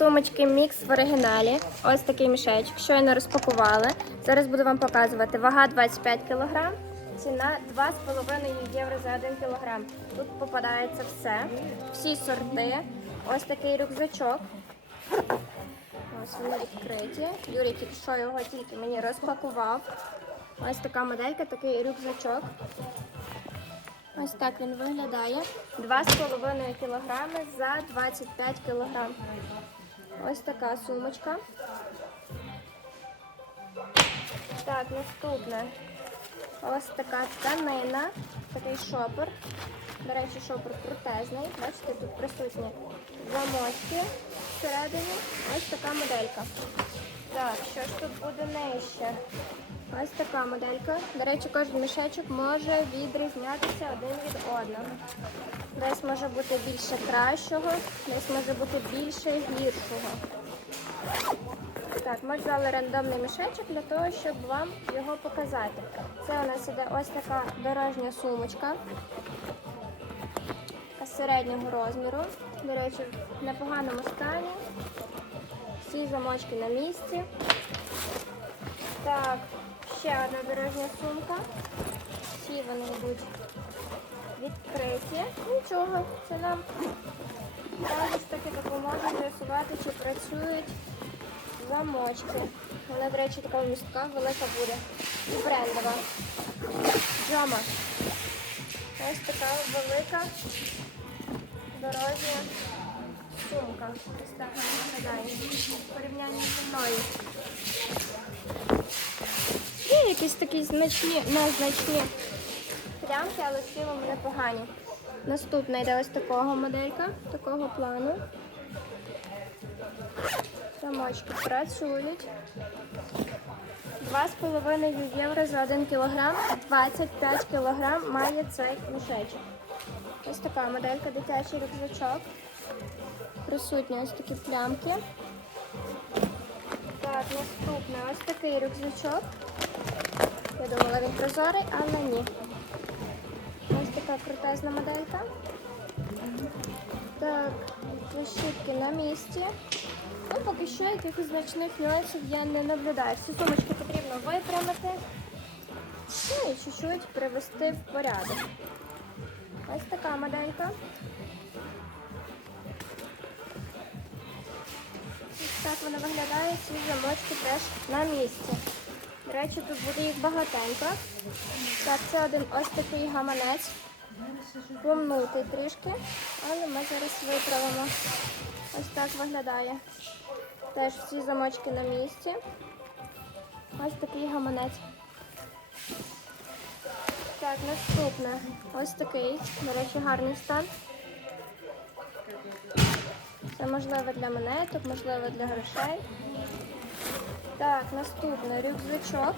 Сумочки мікс в оригіналі. Ось такий мішечок. Щойно розпакували. Зараз буду вам показувати. Вага 25 кг, ціна 2,5 євро за 1 кг. Тут попадається все, всі сорти. Ось такий рюкзачок. Ось вони відкриті. Юрій тільки що його тільки мені розпакував. Ось така моделька, такий рюкзачок. Ось так він виглядає. 2,5 кг за 25 кг. Ось така сумочка. Так, наступне. Ось така тканина, такий шопер. До речі, шопер протезний. Бачите, тут присутні замочки всередині. Ось така моделька. Так, що ж тут буде нижче? Ось така моделька. До речі, кожен мішечок може відрізнятися один від одного. Десь може бути більше кращого, десь може бути більше гіршого. Так, ми взяли рандомний мішечок для того, щоб вам його показати. Це у нас іде ось така дорожня сумочка середнього розміру. До речі, в непоганому стані. Всі замочки на місці. Так, ще одна дорожня сумка. Всі вони йдуть відкриті. Нічого, це нам також таки допоможе з'ясувати, чи працюють замочки. Вона, до речі, така містка велика буде. І брендова. Джома. Ось така велика дорожня сумка. Ось так вона виглядає. Порівнянні зі мною. Якісь такі значні, незначні плямки, але в цілому непогані. Наступна йде ось такого моделька, такого плану. Замочки працюють. 2,5 євро за 1 кілограм, 25 кілограм має цей мішечок. Ось така моделька, дитячий рюкзачок. Присутні ось такі плямки. Так, наступне ось такий рюкзачок. Я думала, він прозорий, але ні. Ось така крутезна моделька. Так, защитки на місці. Ну, поки що якихось значних нюансів я не наблюдаю. Всі сумочки потрібно випрямити. Ну і чуть-чуть привести в порядок. Ось така моделька. Ось так вона виглядає, ці замочки теж на місці. До речі, тут буде їх багатенько. Так, це один ось такий гаманець. Помнутий трішки, але ми зараз виправимо. Ось так виглядає. Теж всі замочки на місці. Ось такий гаманець. Так, наступне. Ось такий, до речі, гарний стан. Це можливо для монеток, можливо для грошей. Так, наступне рюкзачок.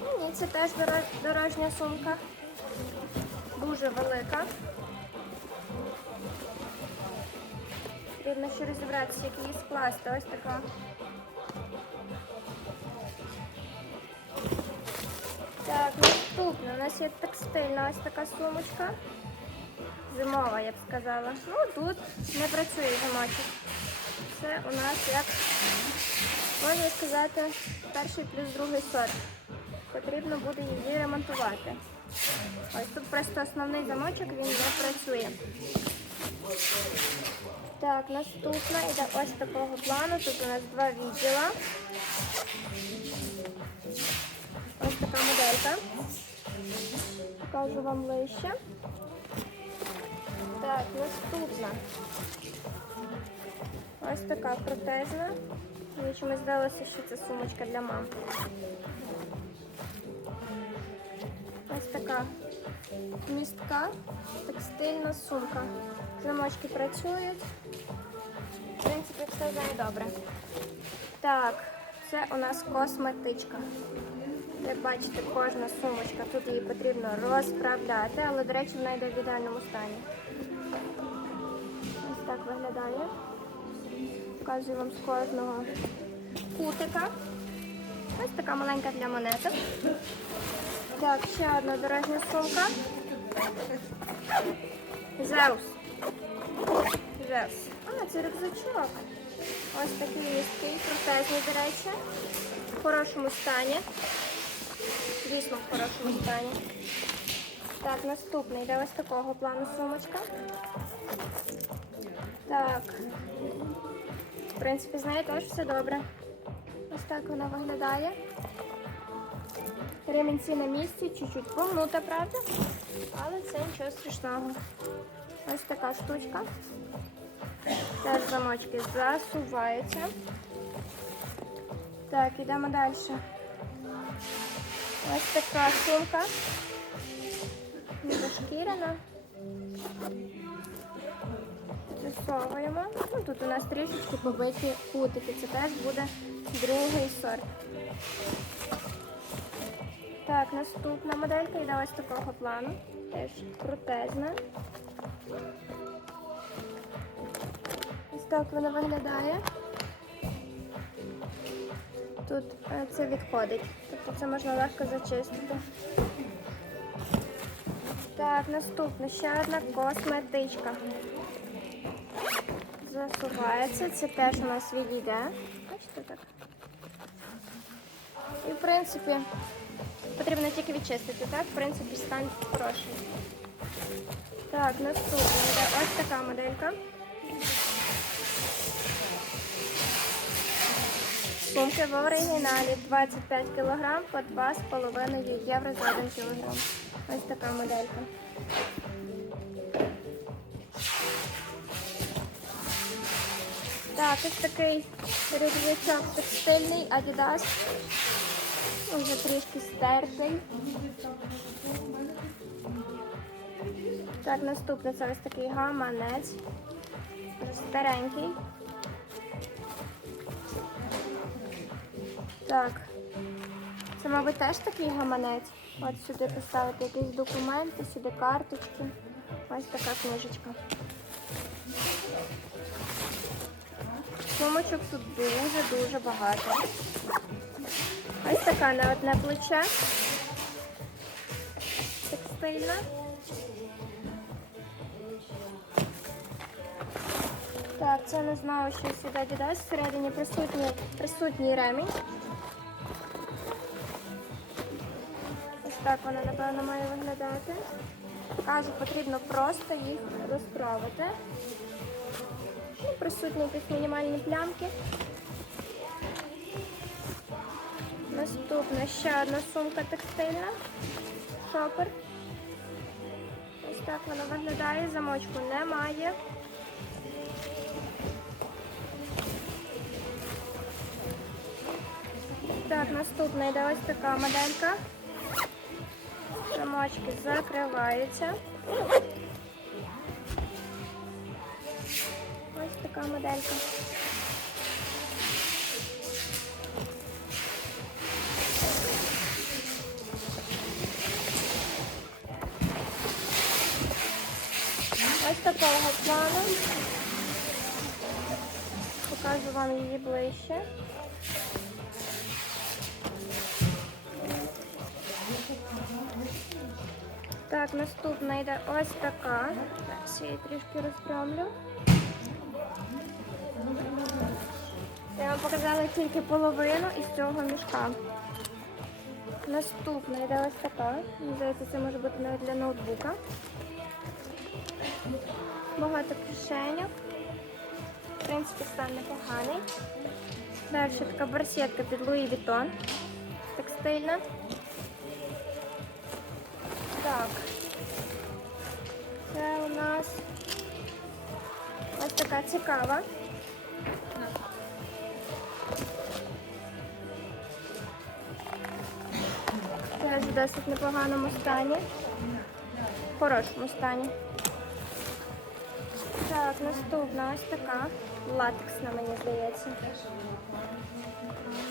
Ну, Ні, це теж дорожня сумка. Дуже велика. Потрібно ще розібратися, як її скласти. Ось така. Так, наступне. У нас є текстильна ось така сумочка. Зимова, я б сказала. Ну, тут не працює замочок. Це у нас як, можна сказати, перший плюс другий сорт. Потрібно буде її ремонтувати. Ось тут просто основний замочок, він не працює. Так, наступна йде ось такого плану. Тут у нас два відділа. Ось така моделька. Покажу вам ближче. Так, наступна. Ось така протезна. Мені чомусь здалося, що це сумочка для мам. Ось така містка, текстильна сумка. Замочки працюють. В принципі, все з добре. Так, це у нас косметичка. Як бачите, кожна сумочка, тут її потрібно розправляти, але, до речі, вона йде в ідеальному стані. Ось так виглядає. Показую вам з кожного кутика. Ось така маленька для монеток. Так, ще одна дорожня сумка. Зеус. Зеус. А, це рюкзачок. Ось такий місткий, протезний, до речі. В хорошому стані. Дійсно в хорошому стані. Так, наступний йде ось такого плану сумочка. Так. В принципі, з нею теж все добре. Ось так вона виглядає. Ремінці на місці, чуть-чуть погнута, правда? Але це нічого страшного. Ось така штучка. Теж замочки засуваються. Так, йдемо далі. Ось така сумка. Недошкірена. Засовуємо. Ну, тут у нас трішечки побиті кутики. Це теж буде другий сорт. Так, наступна моделька йде ось такого плану. Теж крутезна. Ось так вона виглядає. Тут е, це відходить, тобто це можна легко зачистити. Так, наступна ще одна косметичка. Засувається. Це теж у нас відійде. Бачите так? І в принципі потрібно тільки відчистити, так? В принципі, стан хороший. Так, наступна йде ось така моделька. Сумки в оригіналі 25 кг по 2,5 євро за 1 кг. Ось така моделька. Так, ось такий рюкзачок текстильний Adidas. Вже трішки стертий. Так, наступний це ось такий гаманець. Старенький. Так. Це, мабуть, теж такий гаманець. От сюди поставити якісь документи, сюди карточки. Ось така книжечка. Сумочок тут дуже-дуже багато. Ось така на одне плече. Текстильна. Так, це не знаю, що сюди дідась. Всередині присутній, присутній ремінь. Ось так вона, напевно, має виглядати. Кажу, потрібно просто їх розправити. Ну, присутні якісь мінімальні плямки. Наступна ще одна сумка текстильна. Шопер. Ось так вона виглядає, замочку немає. Так, наступна йде ось така моделька. Замочки закриваються. Така моделька. Ось такого плану. Покажу вам її ближче. Так, наступна йде ось така. Так, ще її трішки розправлю. Я вам показала тільки половину із цього мішка. Наступна йде ось така. Здається, це може бути навіть для ноутбука. Багато кишеньок. В принципі, стан непоганий. Далі така барсетка під Louis Vuitton. Текстильна. Так. Це у нас ось така цікава. В досить непоганому стані. В хорошому стані. Так, наступна ось така. Латексна, мені здається.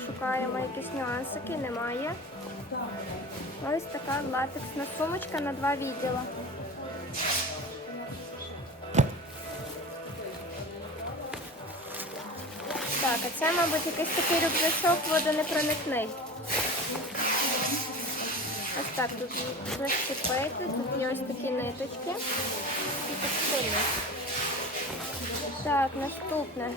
Шукаємо якісь нюансики, немає. Ось така латексна сумочка на два відділа. Так, а це, мабуть, якийсь такий рюкзачок водонепроникний. Так тут защепити, тут є ось такі ниточки і текстильні. Так, наступне.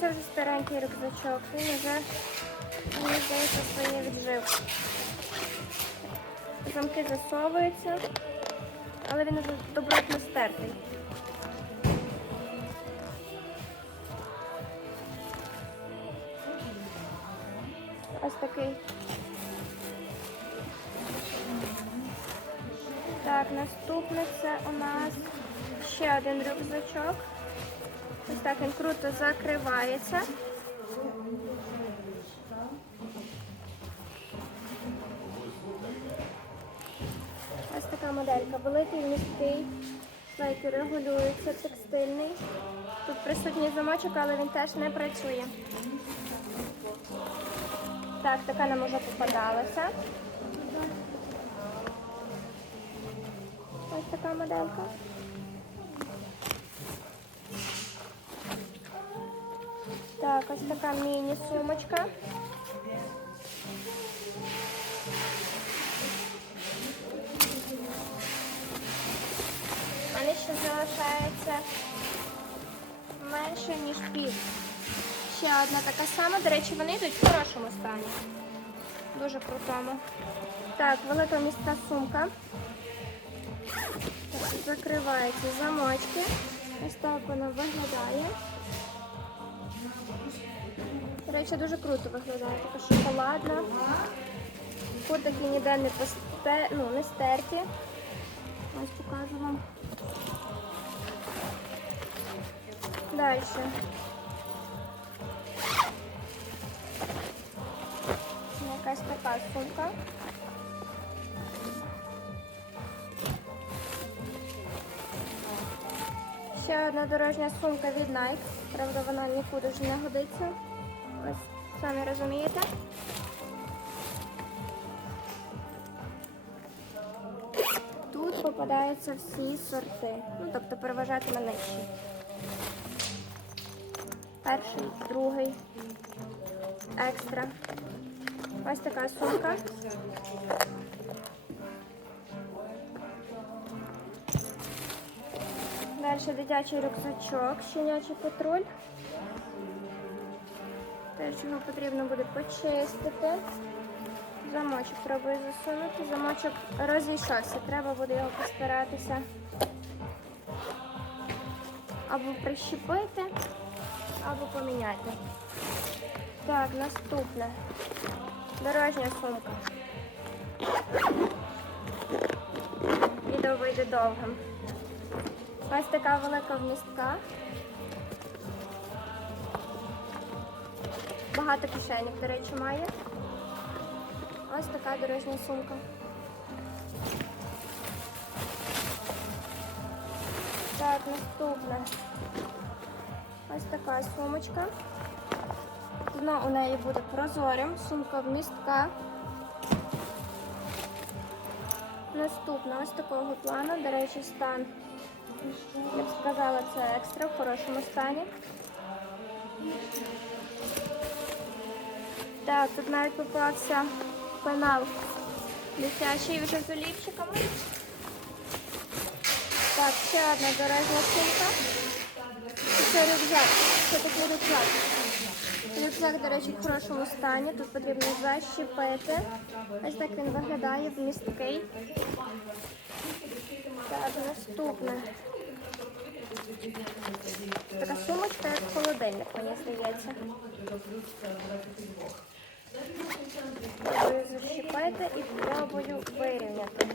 це вже старенький рюкзачок. Він вже, мені здається, своє віджив. Замки засовуються, але він вже добротно стертий. Ось такий. Так, наступне це у нас ще один рюкзачок. Ось так він круто закривається. Ось така моделька. Великий міський, лайки регулюється, текстильний. Тут присутній замочок, але він теж не працює. Так, така нам уже попадалася. Ось така моделька. Так, ось така міні-сумочка. Мене ще залишається менше, ніж пів. Ще одна така сама. До речі, вони йдуть в хорошому стані. Дуже крутому. Так, велика міська сумка. Закриваються замочки. Ось так вона виглядає. До речі, дуже круто виглядає. Така шоколадна. Кутики ніде не посте... ну, не стерті. Ось покажу вам. Далі. Якась така сумка. Ще одна дорожня сумка від Nike. Правда, вона нікуди вже не годиться. Ось самі розумієте. Тут попадаються всі сорти. Ну, тобто переважатиме нижчі. Перший, другий, екстра. Ось така сумка. Далі дитячий рюкзачок, щенячий патруль. Теж його потрібно буде почистити. Замочок пробую засунути. Замочок розійшовся. Треба буде його постаратися або прищепити, або поміняти. Так, наступне. Дорожня сумка. Відео вийде довгим. Ось така велика вмістка. Багато кишенів, до речі, має. Ось така дорожня сумка. Так, наступна. Ось така сумочка. Дно у неї буде прозорим, сумка вмістка. Наступна ось такого плану, до речі, стан, я б сказала, це екстра в хорошому стані. Так, тут навіть попався пенал дитячий вже з олівчиками. Так, ще одна дорожня сумка. Це рюкзак. Це такий рюкзак. Рюкзак, до речі, в хорошому стані. Тут потрібно защепити. Ось так він виглядає вмісткий. Так, наступне. Така сумочка, як холодильник, мені здається. Пробую защепити і пробую вирівняти.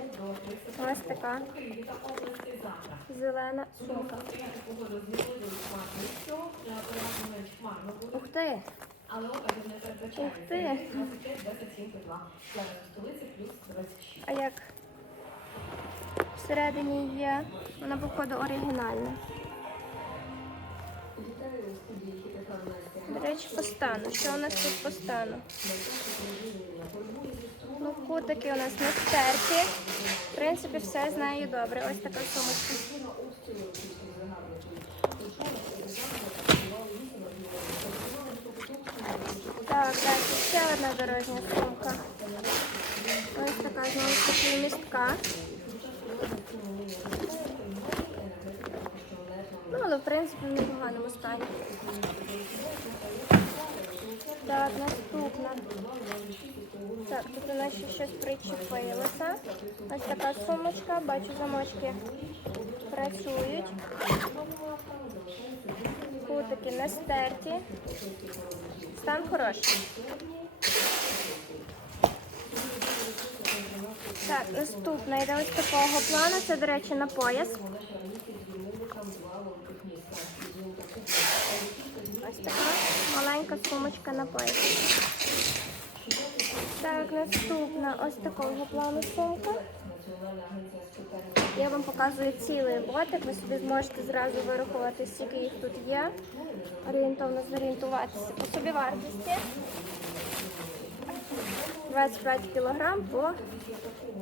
Ось така зелена сумка. Ух ти! Ух ти! А як всередині є, вона походу оригінальна. До речі, по стану. Що у нас тут по стану? Ну, кутики у нас не стерті. В принципі, все з нею добре. Ось така сумочка. Так, далі ще одна дорожня сумка. Ось така знову таки містка. Ну, але в принципі в непоганому стані. Так, наступна. Так, тут у нас ще щось причепилося. Ось така сумочка, бачу замочки працюють. Кутики не стерті. Стан хороший. Так, наступна йде ось такого плану. Це, до речі, на пояс. Ось така маленька сумочка на пояс. Так, наступна ось такого плану сумка. Я вам показую цілий ботик, ви собі зможете зразу вирахувати, скільки їх тут є. Орієнтовно зорієнтуватися по собі вартості. 25 кг по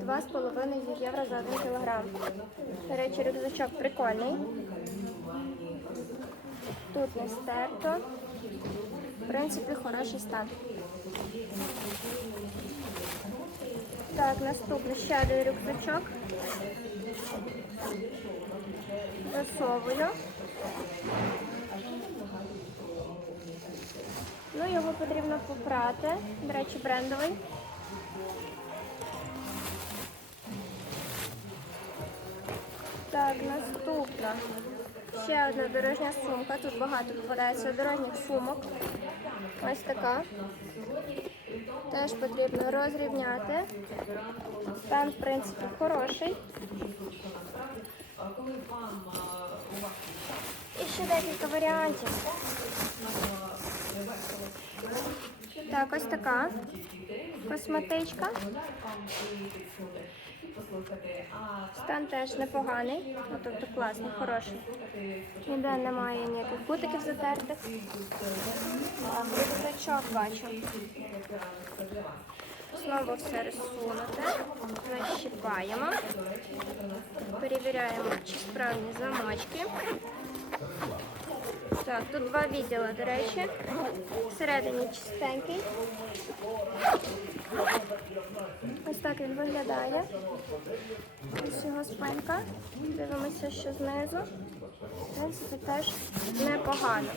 2,5 євро за 1 кг. До речі, рюкзачок прикольний. Тут не стерто. В принципі, хороший стан. Так, наступний ще один рюкзачок. Засовую. Ну, його потрібно попрати. До речі, брендовий. Так, наступна. Ще одна дорожня сумка. Тут багато попадається дорожніх сумок. Ось така. Теж потрібно розрівняти. Стан, в принципі, хороший. І ще декілька варіантів. Так, ось така косметичка. Стан теж непоганий, ну, тобто класний, хороший. Ніде немає ніяких кутиків затертих. Рюкзачок бачу. Знову все розсунуте. Защіпаємо. Перевіряємо, чи справні замочки. Так, тут два відділи, до речі. Всередині чистенький. Ось так він виглядає. Ось його спинка. Дивимося, що знизу. Принципі, теж непогано.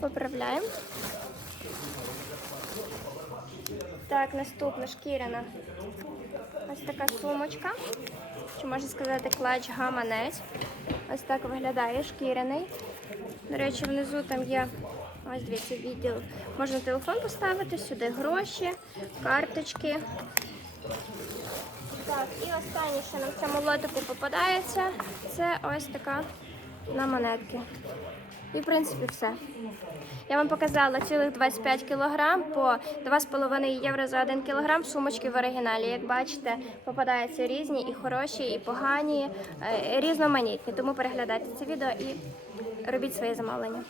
Поправляємо. Так, наступна шкіряна. Ось така сумочка. Чи можна сказати клач гаманець. Ось так виглядає шкіряний. До речі, внизу там є ось дивіться відділ. Можна телефон поставити, сюди гроші, карточки. Так, і останнє, що нам в цьому лотику попадається, це ось така на монетки. І, в принципі, все. Я вам показала цілих 25 кг по 2,5 євро за 1 кг сумочки в оригіналі. Як бачите, попадаються різні і хороші, і погані, е, різноманітні. Тому переглядайте це відео і робіть своє замовлення.